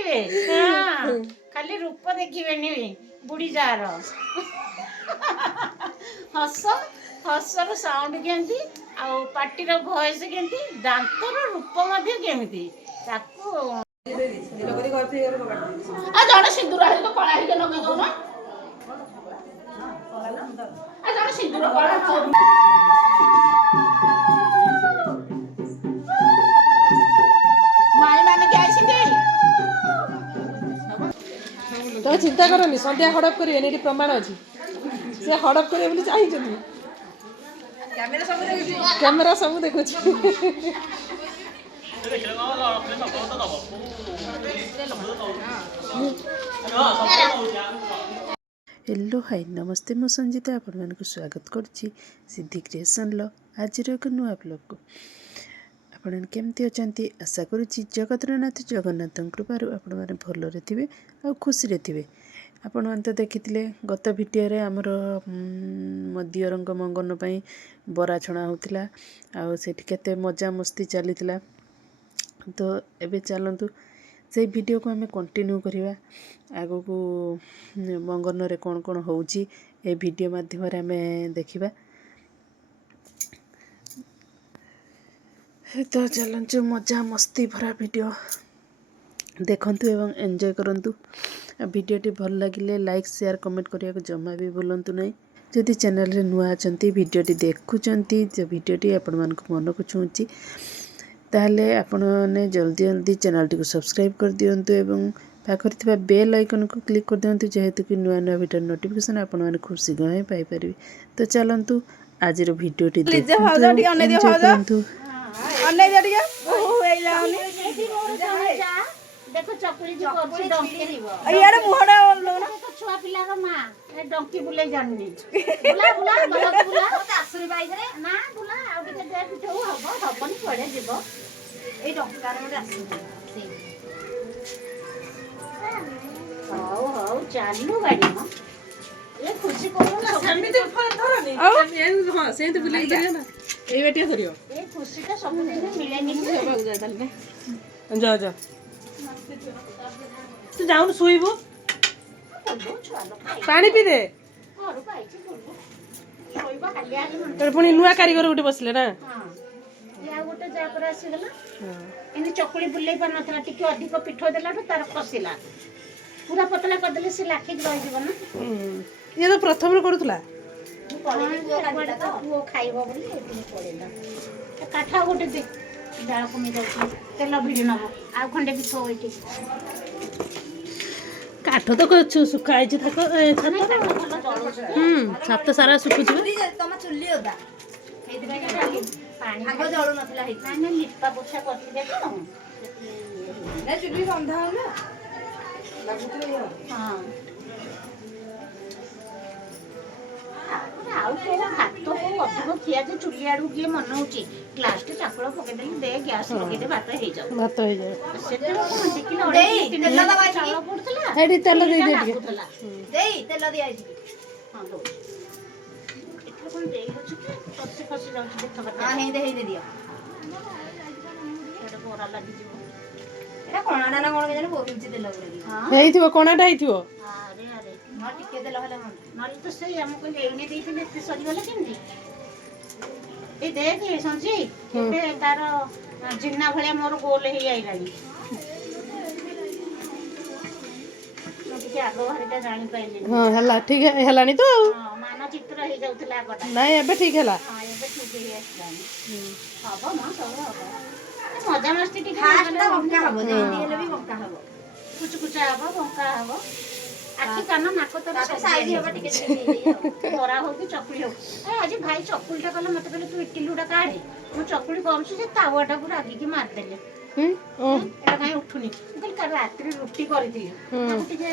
ଦେଖିବେ ହଁ ଖାଲି ରୂପ ଦେଖିବେନି ବୁଢୀ ଯାର ହସ ହସର ସାଉଣ୍ଡ କେମିତି ଆଉ ପାଟିର ଭଏସ କେମିତି ଦାନ୍ତର ରୂପ ମଧ୍ୟ କେମିତି ତାକୁ ଜଣେ ସିନ୍ଦୁର ଆଣି ତ କଳା ହେଇକି ଲଗେଇ ଦଉନ ଜଣେ ସିନ୍ଦୁର କଳା तो चिंता करनी संध्या हड़प करेंगे ये प्रमाण अच्छी से हड़प करेंगे बोली चाहिए कैमेरा सब देखु हेलो हाय नमस्ते मो संजीता आपण मानक स्वागत करुच्ची सिद्धि क्रिएशन आज एक नुआ ब्लॉग को आपण केमती अच्छा आशा करुच्ची जगतरनाथ जगन्नाथ कृपार आपण मैंने भलरे थे आ खुशी थे आपण मैंने तो देखी गत भिडियो आमर मो दियर मंगन बरा छणा होता आठी मजा मस्ती चली तो एबे चलतु से वीडियो को आम कंटिन्यू करवा आगो को मंगन रे कौन कौन होउची ए वीडियो माध्यम रे आम देखिबा तो चलु मजा मस्ती भरा वीडियो देखंतु एवं एंजॉय करंतु वीडियोटी भल लगिले लाइक शेयर कमेंट करिया को जमा भी भूलंतु नहीं जदि चैनल रे नुआ अछंती वीडियोटी देखुचंती जो वीडियोटी आपण मन को मन को छुंची ताहले आपण ने जल्दी जल्दी चैनल टी को सब्सक्राइब कर दियंतु एवं पाखर थिबा बेल आइकन को क्लिक कर दियंतु जेहेतु कि नुआ नुआ वीडियो नोटिफिकेशन आपण माने खूब शीघ्र ही पाई परिबे तो चलंतु आज रो वीडियोटी देखंतु देखो चकुली जी करछि डंकी यार मुहडा लो ना छुआ पिला का मां ए डंकी बुले जाननी बुला बुला गलत बुला आसुरी बाई रे ना बुला आ के दे पिठौ हबो हबनी पड़े जीवो ए डंकार में आसुरी हाउ हाउ चालू गाड़ी म ए खुशी करो ना समिति फोन धरनी हां से तो बुले करियो ना ए बेटिया करियो ए खुशी का सब दिन मिलेनी हेबाक जाय ताले जा जा तू जाऊन सोइबो पानी पी दे तो पुणी नुआ कारीगर गोटे बसले ना या गोटे जा पर आसी गला एने चकुली बुल्ले पर नथला टिके अधिक पिठो देला तार फसिला पूरा पतला कर देले से लाखी रहि जीवन ये तो प्रथम रे करथला वो खाइबो बोली एतिनी पड़ेला काठा गोटे दे डाल कमी जाउची तेल भिडी नबो आ खंडे भी थो होइटी काठ तो सुखाई छत छत सारा सुखु तम चुल्ली होता पानी आगो जळू नथला हे ना लिपा पोछा करथिले तो ना चुल्ली रंधा होला लागुतले हां आउ को भात को अधिक खिया जे चुल्ली आडू किए मन होची ग्लास के चाकड़ पके देली दे गैस लगे दे भात हे जाऊ भात हो जाए सेते कोन देखिला ओडे तेल दबा चावल पड़तला हेडी तेल दे दे देई तेल दिया आइछि हां दो एथले कोन देई होची फसी फसी जाउची देख बता हां हे दे दिया एटा बोरा लागि जीवो एटा कोणाडा ना कोन के जाने बोकिछि तेल उरे हां हेइथिबो कोणाटा हेइथिबो अरे अरे न टिके तेल हले मन नली तो सही हमको लेने देइथिले एते सरी गले केमती ए देख संजी एबे तार जिन्ना भलिया मोर गोल हे आइलानी के आगो हरिटा जानि पाइले हां हला ठीक है हलानी तो हां मानचित्र हे जाउतला आगटा नहीं एबे ठीक हला हां एबे ठीक हे आसलानी हबो ना सब हबो मजा मस्ती टिके फास्ट बंका हबो देई हेले भी बंका हबो कुछ कुछ हबो बंका हबो आखि कान नाक तो साइज हबो टिके टिके बरा हो कि चकुली हो ए आज भाई चकुलीटा कला मते कहले तू इटिलुडा काढे मु चकुली करछु जे तावाटा पुरा आगि की मार देले एटा काई उठुनी कहल का रात्रि रोटी करिथिली टिके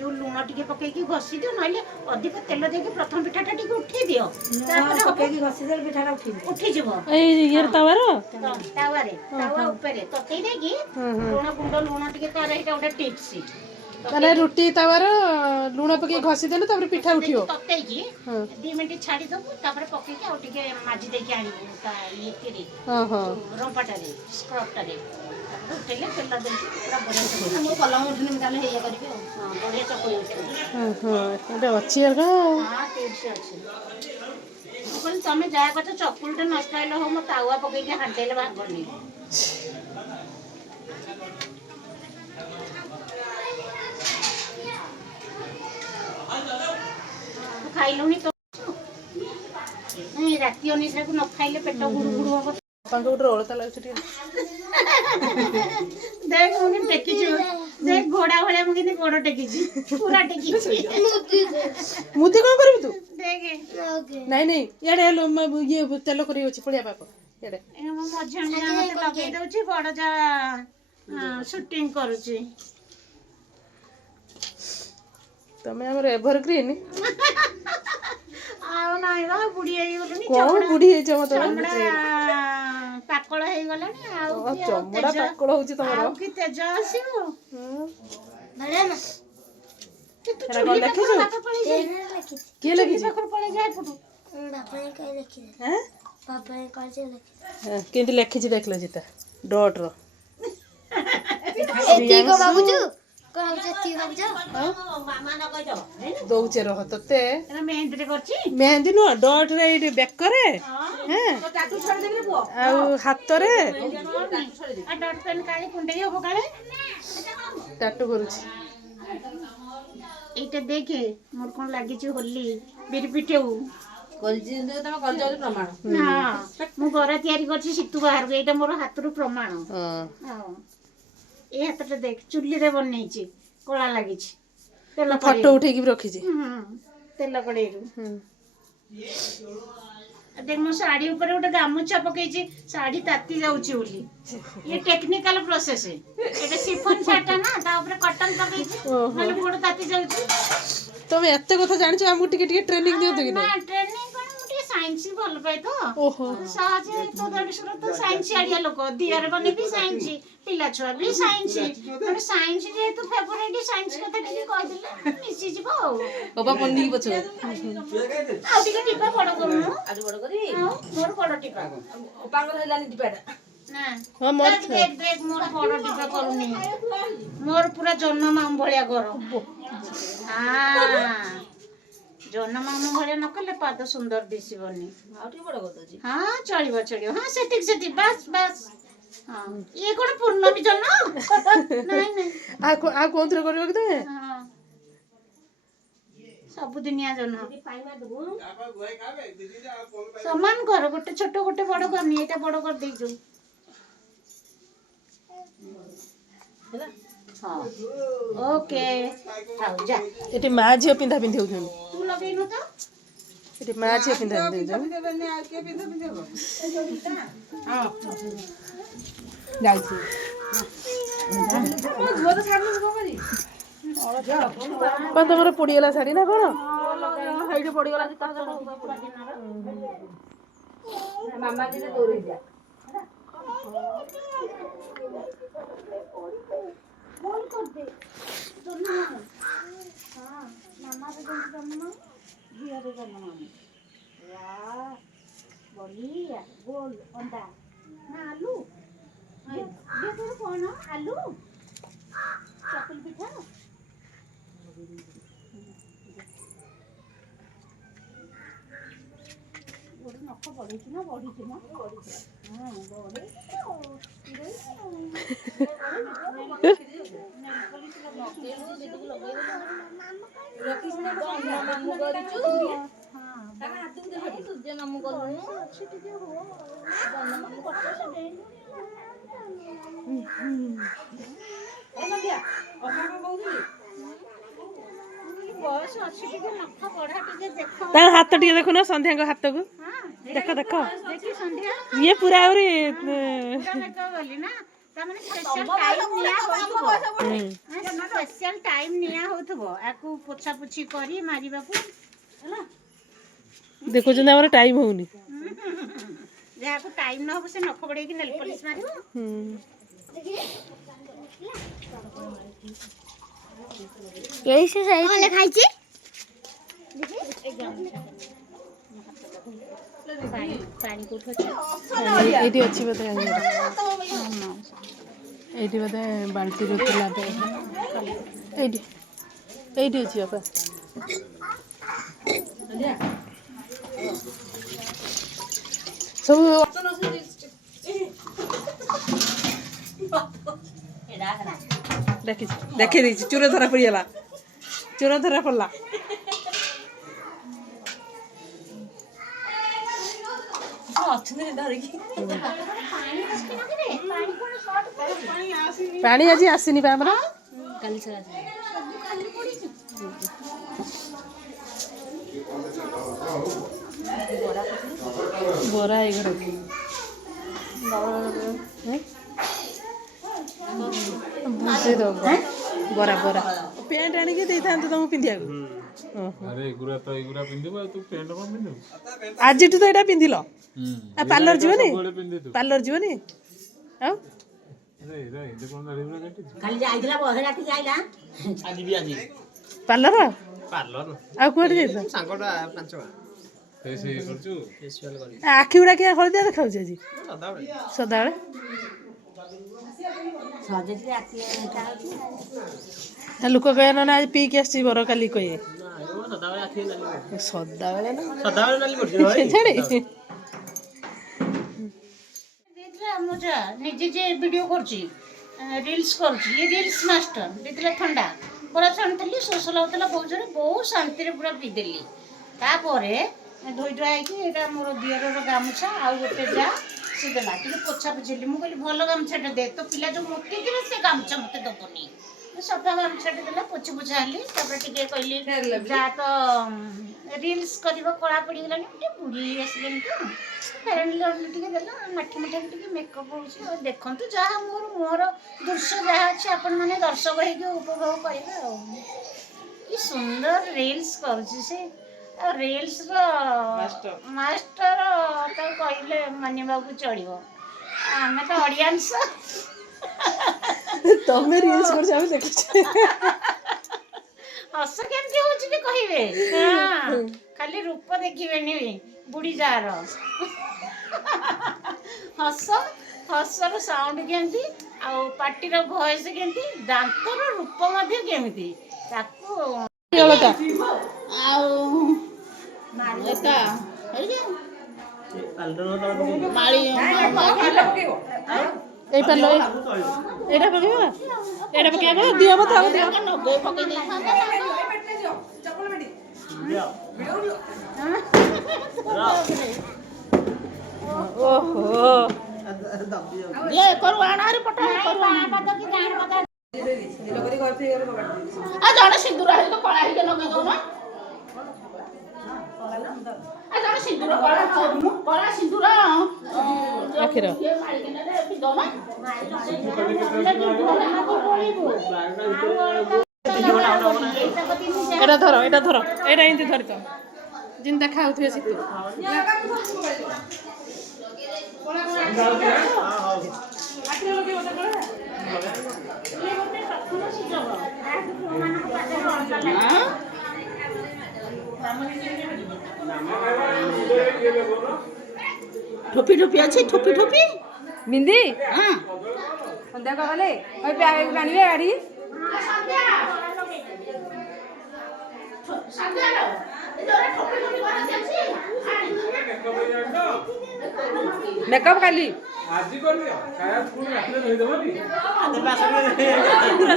जो लूण टिके पके की घसी दियो नले अधिक तेल दे के प्रथम पिठाटा टिके उठी दियो तापर पके की घसी देल पिठाटा उठी जिवो ए ये तावारो तावारे तावा ऊपर तते दे की लूण गुंड लूण टिके तारे एटा ओटा टिप्स ताले रोटी तावारो लूण पके घसी देले तापर पिठा उठियो तते की 2 मिनिट छाडी दबु तापर पके के आ टिके माजी दे के आनी ता ये केरी हां हां रोपाटा रे स्क्रबटा रे ଉଠେଇଲେ ତେଲ ଦେଇକି ପୁରା ବଢ଼ିଆ ଚକୁଳି। ମୁଁ ପଲମ ଉଠୁନି ମୁଁ ତାହେଲେ ହେଇଆ କରିବି ଆଉ। ହଁ ବଢ଼ିଆ ଚକୁଳି ଉଠିବ। ଏଇଟା ଅଛି ଆଗ। ହଁ ଟିପ୍ସ ଅଛି। ମୁଁ କହିଲି ତମେ ଯାହା କରୁଛ ଚକୁଳିଟା ନଷ୍ଟ ହେଲେ ହଉ ମୁଁ ତାୱା ପକେଇକି ହାଣ୍ଡେଇଲେ ଭାଙ୍ଗନି। ତୁ ଖାଇଲୁଣି ତ? ନାଇଁ ରାତି ଅନିଦ୍ରାକୁ ନ ଖାଇଲେ ପେଟ ଗୁଡୁ ଗୁଡୁ ହବ। ବାପାଙ୍କ ଗୋଟେ ଅଳତା ଲାଗୁଛି ଟିକେ। ଦେଖ ମୁଁ କେମିତି ଟେକିଛି, ଦେଖ ଘୋଡା ଭଳିଆ ମୁଁ କେମିତି ଗୋଡ ଟେକିଛି, ପୁରା ଟେକିଛି। ମୁଦି କଣ କରିବୁ ତୁ? ଦେଖେ ନାଇଁ ନାଇଁ ଇଆଡେ ହେଲୋ ଇଏ ତେଲ କରି ଅଛି ପଳିଆ ବାପ ଇଆଡେ। ମୋ ମଝିଆଣି ଯା ମତେ ଲଗେଇ ଦଉଛି, ବଡ ଯା ସୁଟିଂ କରୁଛି। ତମେ ଆମର ଏଭରଗ୍ରୀନ୍। ଆଉ ନାଇଁ ବା ବୁଢୀ ହେଇଗଲୁଣି। କଣ ବୁଢୀ ହେଇଛ ମତେ ଚମଡା ପାକଳ ହେଇଗଲାଣି। ଆଉ କି ଆଉ ଚମଡା ତେଜ, ପାକଳ ହଉଛି ତମର। ଆଉ କି ତେଜ ଆସିବ? ତୁ ହେରା କଣ ଚୁଲି ପାଖରୁ ଲେଖିଛୁ? ବାପା ପଳେଇ ଯାଏ। କିଏ ଚୁଲି ଲେଖିଛି? ପାଖରୁ ପଳେଇ ଯାଏ ଏପଟୁ। କେମିତି ଲେଖିଛି ଦେଖିଲ ଜିତା ଡଟ୍ ର। ଦଉଛେ ରହ ତତେ ମେହେନ୍ଦୀରେ କରିଛି। ମେହେନ୍ଦୀ ନୁହଁ ଡଟ୍ ରେ ଏଇଠି ବେକରେ ଆଉ ହାତରେ ଡଟ୍ ପେନ୍ କାଳେ କୁଣ୍ଡେଇ ହବ କାଳେ। ଟାଟୁ କରୁଛି। ଏଇଟା ଦେଖେ ମୋର କଣ ଲାଗିଛି ହୋଲି ବିରି ପିଠଉ। ମୁଁ ବରା ତିଆରି କରିଛି ସିତୁ ବାହାରକୁ। ଏଇଟା ମୋର ହାତରୁ ପ୍ରମାଣ। ଏଇ ହାତଟା ଦେଖ ଚୁଲିରେ ବନେଇଛି, କଳା ଲାଗିଛି। ତେଲ ଫଟୋ ଉଠେଇକି ବି ରଖିଛି। ତେଲ କଡେଇରୁ ଦେଖ ମୋ ଶାଢୀ ଉପରେ ଗୋଟେ ଗାମୁଛା ପକେଇଛି, ଶାଢୀ ତାତି ଯାଉଛି ବୋଲି। ଇଏ ଟେକ୍ନିକାଲ ପ୍ରୋସେସ। ଏଟା ସିଫନ ଶାଢୀଟା ନା, ତା ଉପରେ କଟନ ପକେଇଛି, ନହେଲେ ଗୋଡ ତାତି ଯାଉଛି। ତମେ ଏତେ କଥା ଜାଣିଛ, ଆମକୁ ଟିକେ ଟିକେ ଟ୍ରେନିଂ ଦିଅନ୍ତୁ କି ନା ନାହିଁ? ଟ୍ରେନିଂ କଣ, ମୁଁ ଟିକେ ସାଇନ୍ସ ଭଲ ପାଏ ତ। ଓହୋ। ସହଜ ତ ଦେଢଶୁର ତ ସାଇନ୍ସ ଆଡିଆ ଲୋକ, ଦିଅର ମାନେ ବି ସାଇନ୍ସ, ପିଲା ଛୁଆ ବି ସାଇନ୍ସ। ମାନେ ସାଇନ୍ସ ଯେହେତୁ ଫେଭରାଇଟ, ସାଇନ୍ସ କଥା ଟିକେ କହିଦେଲେ ମିଶିଯିବ ଆଉ। ବାବା ପନିକି ପଛରେ ଆଉ ଟିକେ ଟିପା ବଡ କରୁନୁ। ମୋର ବଡ ଟିପା ନା। ଦେଖ ଦେଖ ମୋର ବଡ ଟିପା କରୁନି, ମୋର ପୁରା ଜହ୍ନ ମାମୁଁ ଭଳିଆ କର। ଜହ୍ନ ମାମୁଁ ଭଳିଆ ନ କଲେ ପାଦ ସୁନ୍ଦର ଦିଶିବନି। ହଁ ଚଳିବ ଚଳିବ। ହଁ ସେତିକି ସେତିକି ବାସ୍ ବାସ୍। ହଁ ଇଏ କଣ ପୂର୍ଣ୍ଣମୀ ଜହ୍ନ? ନାଇଁ ନାଇଁ। ଆଉ କୋଉଥିରେ କରିବ କି ତମେ? ସବୁଦିନିଆ ଜହ୍ନ ସମାନ କର, ଗୋଟେ ଛୋଟ ଗୋଟେ ବଡ କରିନି, ଏଇଟା ବଡ କରିଦେଇଛୁ। ଓକେ ଯା। ଏଠି ମା ଝିଅ ପିନ୍ଧା ପିନ୍ଧି ହଉଛନ୍ତି। ତୁ ଲଗେଇନୁ ତ? ଏଠି ମା ଝିଅ ପିନ୍ଧା ପିନ୍ଧି ହଉଛନ୍ତି। ଯାଉଛି କଣ ତମର ପୋଡିଗଲା ଶାଢୀ ନା କଣ? ମାମା ଦିନେ ଦୌଡେଇ ଯା। ବଢିଆ ଗୋଲ ଅଣ୍ଡା ନା ଆଲୁ? ତୋର କଣ ଆଲୁ ଚକୁଳି ପିଠା? ଗୋଟେ ନଖ ବଢେଇଛୁ ନା ବଢିଛୁ ନା? ବୟସ ଅଛି ଟିକେ ନଖ ବଢା ଟିକେ ଦେଖ। ତା ହାତ ଟିକେ ଦେଖୁନ, ସନ୍ଧ୍ୟାଙ୍କ ହାତକୁ ଦେଖ ଦେଖ। ଦେଖି ସନ୍ଧ୍ୟା ଇଏ ପୁରା ଆହୁରି ଗଲି ନା, ତାମାନେ ସ୍ପେଶାଲ ଟାଇମ ନିଆ ହଉଥିବ। ସ୍ପେଶାଲ ଟାଇମ ନିଆ ହଉଥିବ ଆକୁ ପୋଛା ପୋଛି କରି ମାରିବାକୁ ହେଲା। ଦେଖୁଛନ୍ତି ଆମର ଟାଇମ ହଉନି। ଯାହାକୁ ଟାଇମ ନ ହବ ସେ ନଖ ବଢେଇକି ନେଲ ପଲିସ ମାରିବ। ଖାଇଛି ପାଣି କୋଉଠି ଅଛି? ଏଇଠି ଅଛି ବୋଧେ। এইটি ବୋଧେ ବାଲ୍ଟିରେ ଥିଲା ତ ଏଇଠି ଏଇଠି ଅଛି ବାପା ସବୁ ଦେଖିଛି ଦେଖେଇ ଦେଇଛି ଚୋର ଧରା ପଡ଼ିଗଲା ଚୋର ଧରା ପଡ଼ିଲା ଅଛନ୍ତି ଧରିକି ପାଣି ଆଜି ଆସିନି ବା ଆମର କାଲି ସାରା ବରା ହେଇଗଲା ବରା ବରା ପ୍ୟାଣ୍ଟ ଆଣିକି ଦେଇଥାନ୍ତୁ ତମକୁ ପିନ୍ଧିବାକୁ ଆଜିଠୁ ତ ଏଇଟା ପିନ୍ଧିଲ ପାର୍ଲର ଯିବନି ପାର୍ଲର ଯିବନି ଆଉ ପାର୍ଲର ଆଉ କୁଆଡେ ଯାଇଥିଲ ଆଖି ଗୁଡା କିଏ ହଳଦିଆ ଦେଖାଉଛି ଆଜି ସଦାବେଳେ ଲୋକ କହିବା ନହେଲେ ଆଜି ପିଇକି ଆସିଛି ବର କାଲି କହିବେ ସଦାବେଳେ ନିଜେ ଯେ ଭିଡ଼ିଓ କରୁଛି ରିଲ୍ସ କରୁଛି ଇଏ ରିଲ୍ସ ମାଷ୍ଟର ଦେଇଥିଲା ଥଣ୍ଡା ବରା ଛାଣୁଥିଲି ଶୋଷ ଲାଗୁଥିଲା ବହୁତ ଶାନ୍ତିରେ ପୁରା ପିଇଦେଲି ତାପରେ ଧୋଇ ଧୁଆ ହେଇକି ଏଇଟା ମୋର ଦିଅରର ଗାମୁଛା ଆଉ ଗୋଟେ ଯା ସେ ଦେଲା ଟିକେ ପୋଛା ପୋଛିଲି ମୁଁ କହିଲି ଭଲ ଗାମୁଛାଟା ଦେ ତୋ ପିଲା ଯେଉଁ ମୋଟିଥିବେ ସେ ଗାମୁଛା ମୋତେ ଦେବନି ସଫା ଗାମୁଛାଟେ ଦେଲା ପୋଛି ପୋଛା ହେଲି ତାପରେ ଟିକେ କହିଲି ଯା ତ ରିଲ୍ସ କରିବ କଳା ପଡ଼ିଗଲାଣି ଟିକେ ବୁଢ଼ୀ ଆସିଲେଣି ତ ଟିକେ ଦେଲା ମାଠି ମାଠିକି ଟିକେ ମେକଅପ୍ ହେଉଛି ଆଉ ଦେଖନ୍ତୁ ଯାହା ମୋର ଦୃଶ୍ୟ ଯାହା ଅଛି ଆପଣମାନେ ଦର୍ଶକ ହେଇକି ଉପଭୋଗ କରିବେ ଆଉ କି ସୁନ୍ଦର ରିଲ୍ସ କରୁଛି ସେ ଆଉ ରିଲ୍ସର ମାଷ୍ଟର ତାକୁ କହିଲେ ମାନିବାକୁ ଚଳିବ ଆମେ ତ ଅଡ଼ିଆନ୍ସ ତମେ ରିଲ୍ସ କରୁଛ ଆମେ ଦେଖୁଛୁ ହସ କେମିତି ହଉଛି ବି କହିବେ ଖାଲି ରୂପ ଦେଖିବେନି ବୁଢ଼ୀ ଯାହାର ହସର ସାଉଣ୍ଡ କେମିତି ଆଉ ପାଟିର ଭଏସ କେମିତି ଦାନ୍ତର ରୂପ ମଧ୍ୟ କେମିତି ତାକୁ ଆଉ ଏଇ ପାଲ ଏଇଟା ପକେଇବା ଏଇଟା ପକେଇବା ଦିଅ ମତେ ଆଉ ଦିଅ ପକେଇ ଦେଇଥାନ୍ତା ଓହୋ ଜଣେ ସିନ୍ଦୁର ହେଲେ ତ କଳା ହେଇକି ଲଗେଇ ଦଉନ ଜଣେ ସିନ୍ଦୁର କଳା ସିନ୍ଦୁର ଆଖିର ଏଇଟା ଧର ଏଇଟା ଏମିତି ଧରିତ ଯେମିତି ଦେଖା ହଉଥିବେ ଶୀତ ଠୋପି ଠୋପି ଅଛି ଠୋପି ଠୋପି ବିନ୍ଦି ସନ୍ଧ୍ୟା କଲେ ଆଣିବେ ଗାଡ଼ି ମେକଅପ୍ କାଲି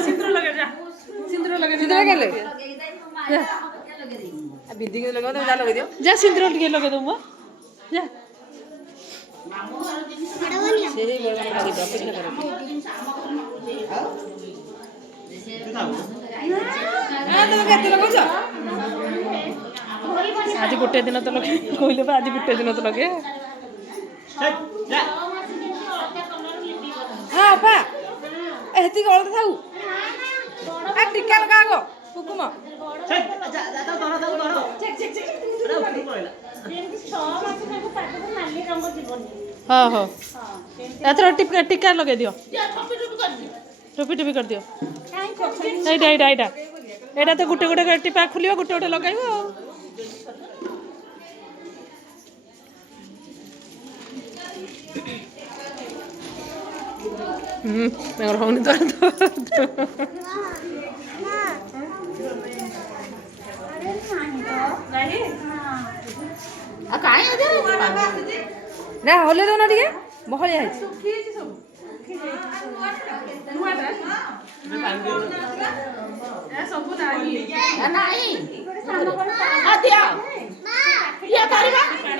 ସିନ୍ଦୁର ଲଗେଇ ବିନ୍ଦିକି ଲଗାଉ ତମେ ଯା ଲଗେଇ ଦିଅ ଯା ସିନ୍ଦୁର ଟିକେ ଲଗେଇ ଦବୁ ଯା ଆଜି ଗୋଟେ ଦିନ ତ ଲଗେଇ କହିଲେ ବା ଆଜି ଗୋଟେ ଦିନ ତ ଲଗେଇ ହଁ ଅପା ଏତିକି ଅଳତା ଥାଉ ଟିକା ଲଗା ଆଗ କୁକୁମ ହଁ ହଉ ଏଥର ଟିକା ଲଗେଇ ଦିଅ ଟୋପି ଟୋପି କରିଦିଅ ଏଇଟା ତ ଗୋଟେ ଗୋଟେ ଟିପା ଖୋଲିବ ଗୋଟେ ଗୋଟେ ଲଗାଇବ ଆଉ ତାଙ୍କର ହଉନି ତ ନା ହଲେ ଦଉନ ଟିକେ ବହଳିଆ ହେଇଛି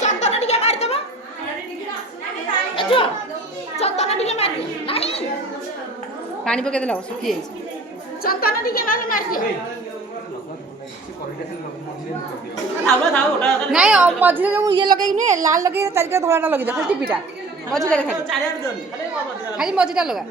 ଚନ୍ଦନ ଟିକେ ମାରିଦବ ଚନ୍ଦନ ଟିକେ ମାରି ନାହିଁ ପାଣି ପକେଇଦେଲା ଶୁଖି ଯାଇଛି ଚନ୍ଦନ ଟିକେ ମାରିଦିଅ ନାଇଁ ମଝିରେ ଯୋଉ ଇଏ ଲଗେଇକି ନୁହେଁ ଲାଲ ଲଗେଇ ତାରିଖ ଧଳାଟା ଲଗେଇ ଖାଲି ଟିପିଟା ମଝିଟାରେ ଖାଲି ମଝିଟା ଲଗା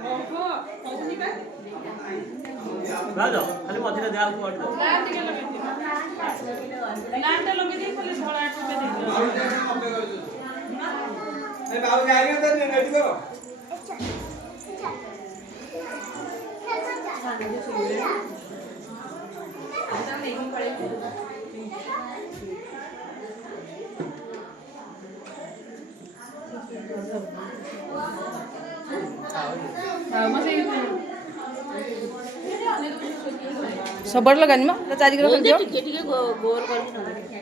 ସବୁଆଡେ ଲଗାନି ମ ଚାରିକର କରିଦିଅ ଟିକେ ଟିକେ ଗୋଲ କରିକି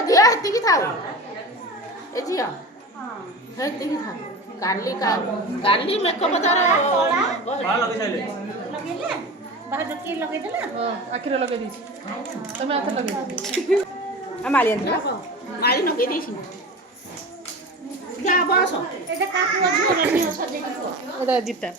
ଦିଅ ହେତିକି ଥାଉ ଏ ଝିଅ ହେତିକି ଥାଉ କାଲି ମେକଅପ୍ ତାର ଲଗେଇଲେ ଆଖିରେ ଲଗେଇ ଦେଇଛି ତମେ ହାତ ଲଗେଇ ମାଳି ଆଣିବା ମାଳି ଲଗେଇ ଦେଇଛି ଯା ବସ ଏଇଟା କାକୁ ଝିଅ ସଜେଇକି ওটা জিতা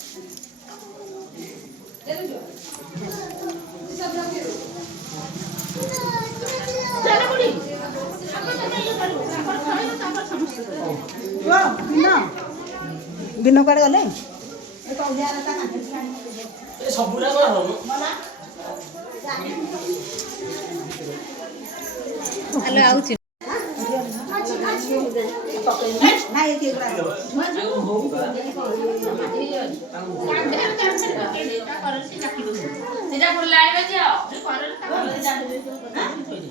ଦିନ କୁଆଡ଼େ ଗଲେ ହ୍ୟାଲୋ ଆଉଛି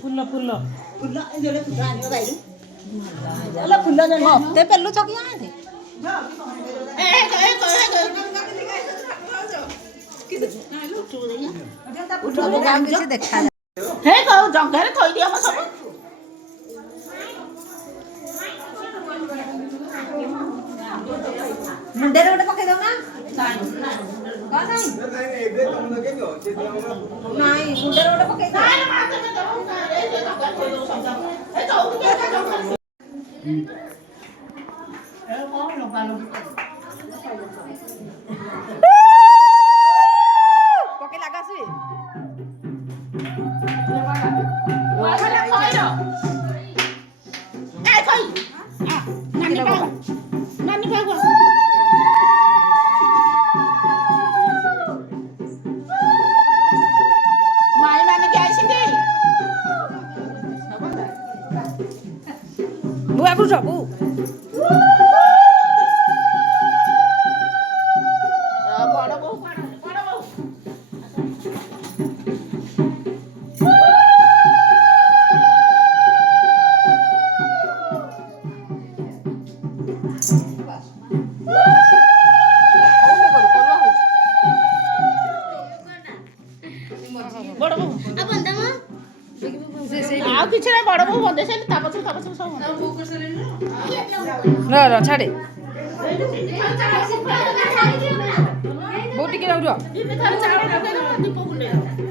ଫୁଲ ଫୁଲ ଫୁଲ ମତେ ପେଲୁ ଚକି ଆଣେ ଦେଖା ହେ ଜଙ୍ଘରେ ଥୋଇ ଦିଅ ସବୁ ମୁଣ୍ଡରେ ଗୋଟେ ପକେଇ ଦଉ ନା ନାଇଁ ମୁଣ୍ଡରେ ଗୋଟେ ପକେଇ ପକେଇ ଲାଗାସି বুয়া বুঝো বু বড় বউ বড় বউ ବଡ ବୋଉ ଆଉ କିଛି ନାହିଁ ବଡ ବୋଉ ବନ୍ଦେଇ ସାରିଲି ତା ପଛକୁ ସବୁ ର ଛାଡେ ବୋଉ ଟିକେ ରହ ଦୀପ ବୁଲେଇ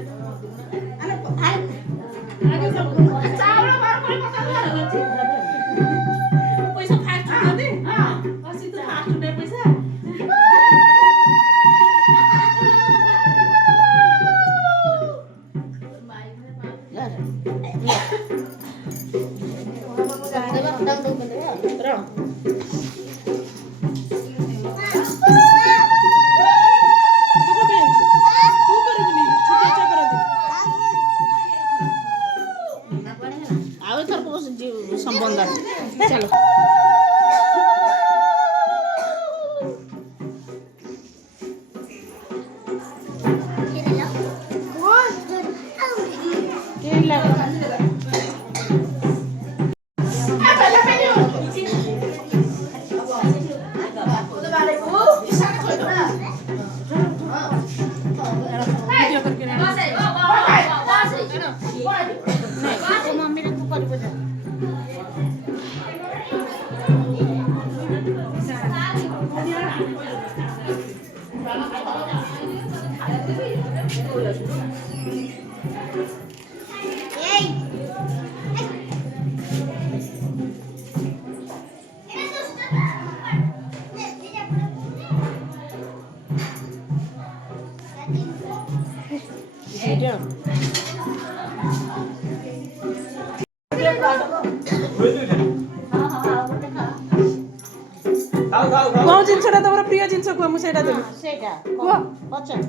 କଣ ଜିନିଷଟା ତମର ପ୍ରିୟ ଜିନିଷ କୁହ ମୁଁ ସେଇଟା ଦେବି ସେଇଟା କୁହ ପଚାର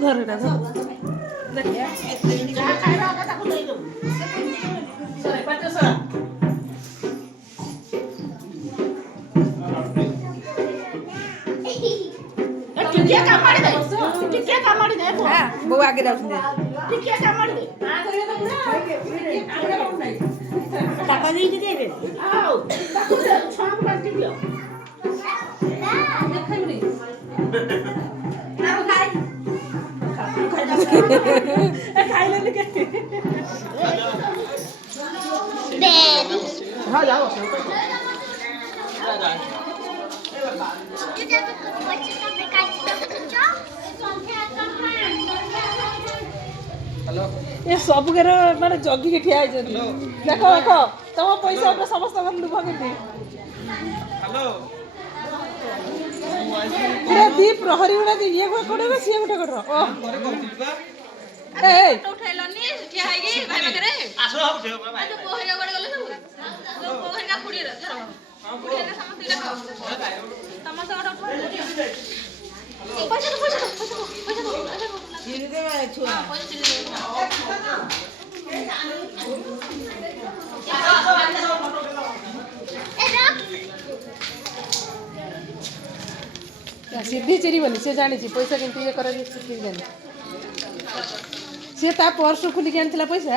ଧର ଏଟା ଧର ଯାହା ଖାଇବା କଥା ତାକୁ ଦେଇଦବୁ ଟିକେ କାମୁଡ଼ି ଦେ ଟିକେ କାମୁଡ଼ି ଦେ ବୋଉ ଆଗରେ ଯାଉଛନ୍ତି ଟିକେ କାମୁଡ଼ି ଦେ ତାକୁ ଦେଇକି ଦେବେ ଆଉ ତାକୁ ଛଣାକୁ ବାଣ୍ଟି ଦିଅ ଖାଇଲେନି କେତେ ହଁ ଯାଅ ଏ ସବୁକେର ମାନେ ଜଗିକି ଠିଆ ହେଇଛନ୍ତି ଦେଖ ଦେଖ ତମ ପଇସା ଉପରେ ସମସ୍ତଙ୍କର ଲୁଭ କେମିତି ପୁରା ଦି ପ୍ରହରୀ ଗୁଡ଼ା ଇଏ ଗୋଟେ ସିଏ ଗୋଟେ କର ସିद्धି ଚିରିବନି ସେ ଜାଣିଛି ପଇସା କେମିତି ଇଏ କରାଯାଏ ସିଦ୍ଧି ଜାଣି ସିଏ ତା ପର୍ସ ଖୋଲିକି ଆଣିଥିଲା ପଇସା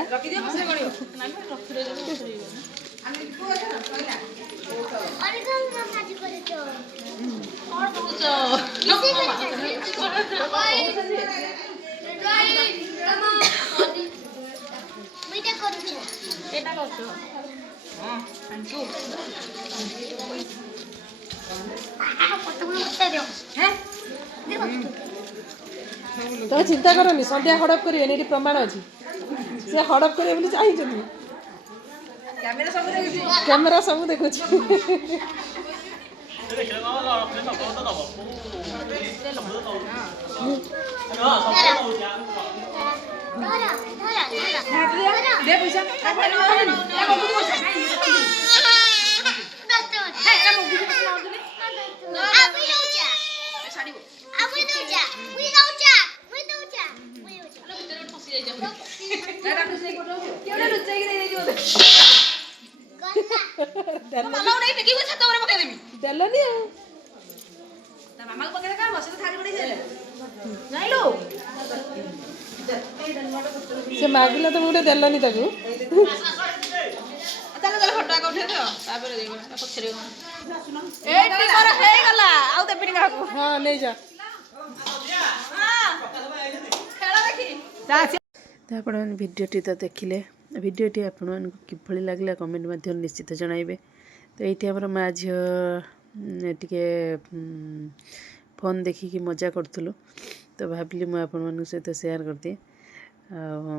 ତମେ ଚିନ୍ତା କରନି ସନ୍ଧ୍ୟା ହଡପ କରିବେନି ଏଠି ପ୍ରମାଣ ଅଛି ସେ ହଡପ କରିବେ ବୋଲି ଚାହିଁଛନ୍ତି କ୍ୟାମେରା ସବୁ ଦେଖୁଛି ଦେଲନି ଆଉ ସେ ମାଗିଲା ତ ଗୋଟେ ଦେଲନି ତାକୁ ହଁ ନେଇଯା ତ ଆପଣମାନେ ଭିଡ଼ିଓଟି ତ ଦେଖିଲେ ଭିଡ଼ିଓଟି ଆପଣମାନଙ୍କୁ କିଭଳି ଲାଗିଲା କମେଣ୍ଟ ମାଧ୍ୟମରେ ନିଶ୍ଚିତ ଜଣାଇବେ ତ ଏଇଠି ଆମର ମା ଝିଅ ଟିକେ ଫୋନ୍ ଦେଖିକି ମଜା କରୁଥିଲୁ ତ ଭାବିଲି ମୁଁ ଆପଣମାନଙ୍କ ସହିତ ସେୟାର କରିଦିଏ ଆଉ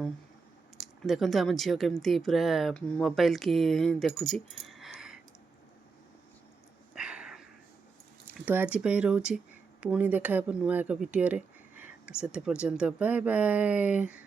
ଦେଖନ୍ତୁ ଆମ ଝିଅ କେମିତି ପୁରା ମୋବାଇଲ କି ଦେଖୁଛି ତ ଆଜି ପାଇଁ ରହୁଛି ପୁଣି ଦେଖା ହେବ ନୂଆ ଏକ ଭିଡ଼ିଓରେ ସେତେ ପର୍ଯ୍ୟନ୍ତ ବାଏ ବାଏ।